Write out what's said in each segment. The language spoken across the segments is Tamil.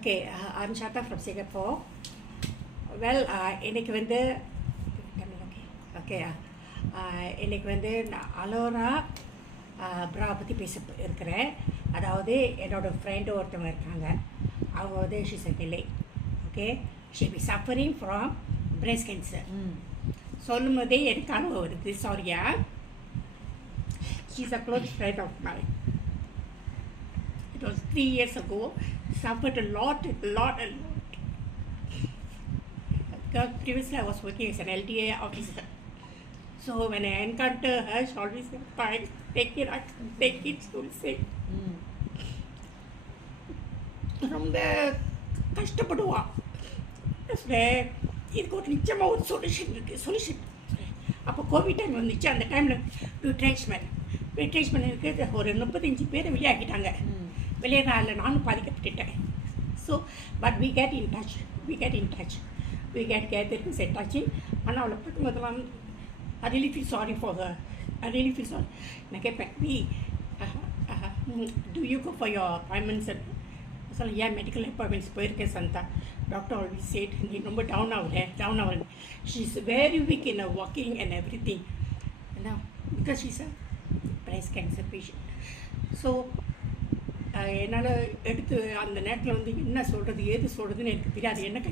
Okay, I'm Shata from Singapore. Well, இன்னைக்கு வந்து ஓகே இன்னைக்கு வந்து நான் அலோரா ப்ரா பற்றி பேச இருக்கிறேன். அதாவது என்னோடய ஃப்ரெண்டு ஒருத்தவங்க இருக்காங்க. அவங்க வந்து she's a delay. Okay, she be suffering from breast cancer. சொல்லும் போதே எனக்கு அனுபவம் வருது. சாரியா, she's a close friend of mine. It was 3 years ago. Suffered a lot. Because previously I was working as an LTA officer. So when I encounter her, she always said, "Fine, take it, she'll say." ரொம்ப கஷ்டப்படுவா. இதுக்கு ஒரு நிச்சயமாக ஒரு சொல்யூஷன் அப்போ கோவிட் டைம் வந்துச்சு. அந்த டைமில் ரிட்ரேஷ்மெண்ட் இருக்குது. ஒரு 35 பேர் வெளியாக்கிட்டாங்க. வெளியேறால நானும் பாதிக்கப்பட்டுட்டேன். So but we get in touch. We get touching. ஆனால் அவளை பார்க்கும்போதெல்லாம் I really feel sorry for her. நான் கேட்பேன், do you go for your appointments? சொல்ல, ஏன் மெடிக்கல் அப்பாயின்மெண்ட்ஸ் போயிருக்கேன் சந்தா. டாக்டர் ஆல்வேஸ் சேட், நீ ரொம்ப டவுன் ஆகுது. She is very weak in walking and every thing. Because she is a breast cancer patient. So என்னால் எடுத்து அந்த நேரத்தில் வந்து என்ன சொல்கிறது ஏது சொல்கிறதுன்னு எனக்கு தெரியாது. எனக்கு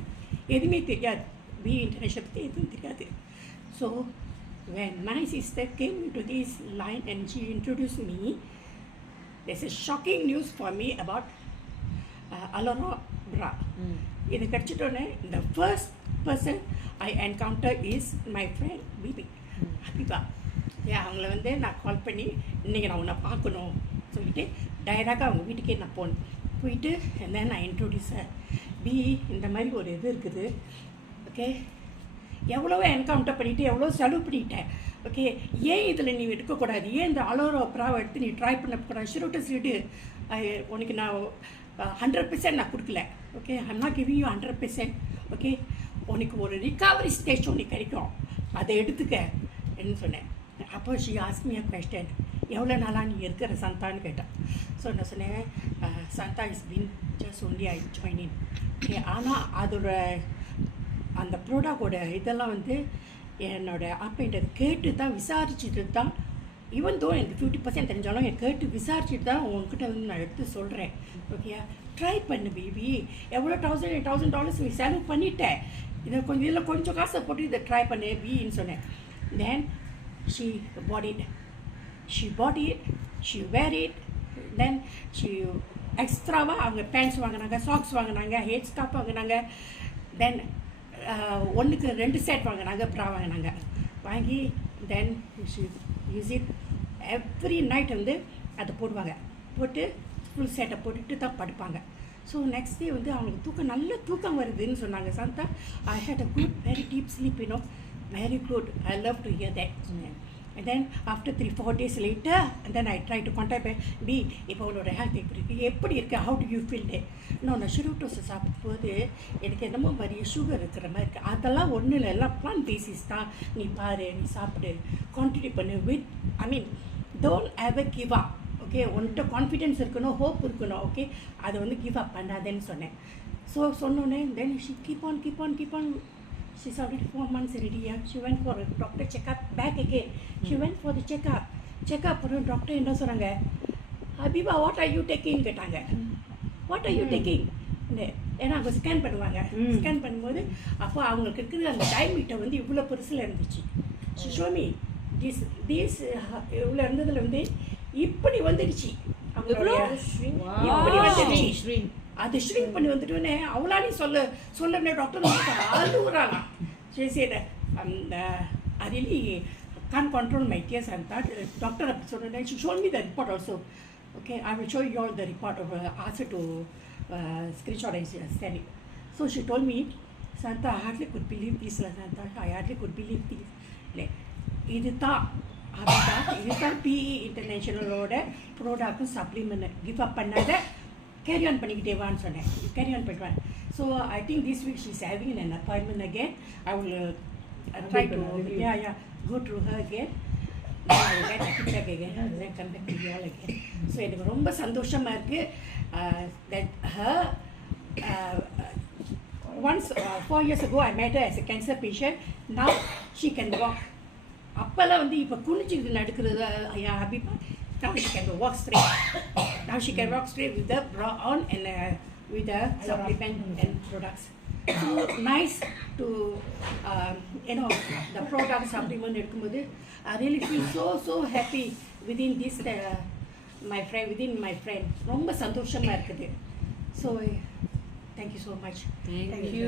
எதுவுமே தெரியாது. பி இன்டர்நேஷனல் பற்றி எதுவும் தெரியாது. So when my sister came into this line and she introduced me, there's a shocking news for me about Alora Bra. இது கிடச்சிட்டோன்னே the first person I encountered is my friend Habiba. அவங்கள வந்து நான் கால் பண்ணி, இன்றைக்கி நான் உன்னை பார்க்கணும் சொல்லிவிட்டு டைரெக்டாக அவங்க வீட்டுக்கே நான் போயிட்டு and then I introduce her. இந்த மாதிரி ஒரு இது இருக்குது. ஓகே, எவ்வளோ என்கவுண்டர் பண்ணிவிட்டு எவ்வளோ செலவு பண்ணிட்டேன். ஓகே, ஏன் இதில் நீ எடுக்கக்கூடாது? ஏன் இந்த அலோரா ப்ராவை எடுத்து நீ ட்ரை பண்ணக்கூடாது? சொல்லிட்டு உனக்கு நான் 100% நான் கொடுக்கல. Okay, I'm not giving you 100%. Okay, உனக்கு ஒரு ரிகவரி ஸ்டேஜ் உனக்கு கிடைக்கும், அதை எடுத்துக்க என்ன சொன்னேன். அப்போ she ask me a question, எவ்வளோ நாளாக நீ இருக்கிற சந்தான்னு கேட்டான். ஸோ நான் சொன்னேன், சந்தா is been just only I join in. Okay, ஆனால் அதோட அந்த ப்ரோடாக்டோட இதெல்லாம் வந்து என்னோடய அப்பன்ட்டு கேட்டு தான் விசாரிச்சுட்டு தான், ஈவன் தோ எனக்கு 50% தெரிஞ்சாலும் எனக்கு கேட்டு விசாரிச்சுட்டு தான் உங்ககிட்ட வந்து நான் எடுத்து சொல்கிறேன். ஓகே, ட்ரை பண்ணு பேபி. எவ்வளோ $1,000 நீ செலவு பண்ணிட்டேன், இதை இதில் கொஞ்சம் காசை போட்டு இதை ட்ரை பண்ணு பின்னு சொன்னேன். தென் she bought it, she wear it. Then she எக்ஸ்ட்ராவாக அவங்க பேண்ட்ஸ் வாங்கினாங்க, சாக்ஸ் வாங்கினாங்க, ஹெட் ஸ்கார்ஃப் வாங்கினாங்க. தென் ஒன்றுக்கு 2 செட் வாங்கினாங்க, ப்ரா வாங்கி then she use it every night வந்து அதை போட்டு ஃபுல் செட்டை போட்டுட்டு தான் படுப்பாங்க. ஸோ நெக்ஸ்ட் டே வந்து அவங்களுக்கு நல்ல தூக்கம் வருதுன்னு சொன்னாங்க. சந்தா, I had a good very deep sleep, very good. I love to hear that. And then after 3-4 days later, and then I try to contact B, இப்போ அவளோட ஹெல்த் எப்படி இருக்குது, how do you feel it? நான் ஷுரூட்டோஸை சாப்பிடும்போது எனக்கு என்னமோ மாதிரி சுகர் இருக்கிற மாதிரி இருக்குது. அதெல்லாம் ஒன்றும் இல்லை, எல்லாம் பிளான் பேசிஸ் தான். நீ பாரு, நீ சாப்பிடு, கான்டினியூ பண்ணு with don't ever give up. Okay, உன்கிட்ட கான்ஃபிடென்ஸ் இருக்கணும், ஹோப் இருக்கணும். ஓகே, அதை வந்து கிவ் அப் பண்ணாதேன்னு சொன்னேன். ஸோ சொன்னோன்னே then she keep on. She's already 4 months already. She went for a doctor checkup back again. She went for the checkup for doctor என்ன சொன்னாங்க, ஹபிபா வாட் ஆர் யூ டேக்கிங் கேட்டாங்க. What are you taking? ஏன்னா அவங்க ஸ்கேன் பண்ணுவாங்க. ஸ்கேன் பண்ணும்போது அப்போ அவங்களுக்கு இருக்கிற அந்த டைமீட்டர் வந்து இவ்வளோ பெருசில் இருந்துச்சு. ஷோமி திஸ் இவ்வளோ இருந்ததில் வந்து இப்படி வந்துடுச்சு. இப்படி வந்துடுச்சு. அது ஷ்ரிங்க் பண்ணி வந்துட்டோன்னே அவளாலே சொல்ல டாக்டர் அழுகுறாங்க. சரி அந்த I really can't control my tears and that. Doctor அப்படி சொன்னேன். She showed me the report also. Okay, I will show you all the report of asked her to screenshot and send it. So she told me, Santa, I hardly could believe this. Santa, I hardly could believe this. இதுதான் PE இன்டர்நேஷனலோட ப்ரோடாக்ட் சப்ளிமெண்ட் கிவ் அப் பண்ணாத கேரி ஆன் பண்ணிக்கிட்டே வான்னு சொன்னேன். கேரி ஆன் பண்ணுவேன். So I think this week she is having an appointment again. I will try to go through her again. I will get a feedback again and then come back to you all again. So எனக்கு ரொம்ப சந்தோஷமாக இருக்குது that her once 4 years ago I met her as a cancer patient. Now she can walk. அப்போல்லாம் வந்து இப்போ குனிஞ்சிக்கிட்டு நடக்கிறது ஐயா Habiba. Now she can walk straight. Now she can walk straight with the bra on and with the supplement and products. So nice to the product supplement எடுக்கும்போது I really feel so happy within this within my friend. ரொம்ப சந்தோஷமா இருக்குது. So thank you so much. Thank you.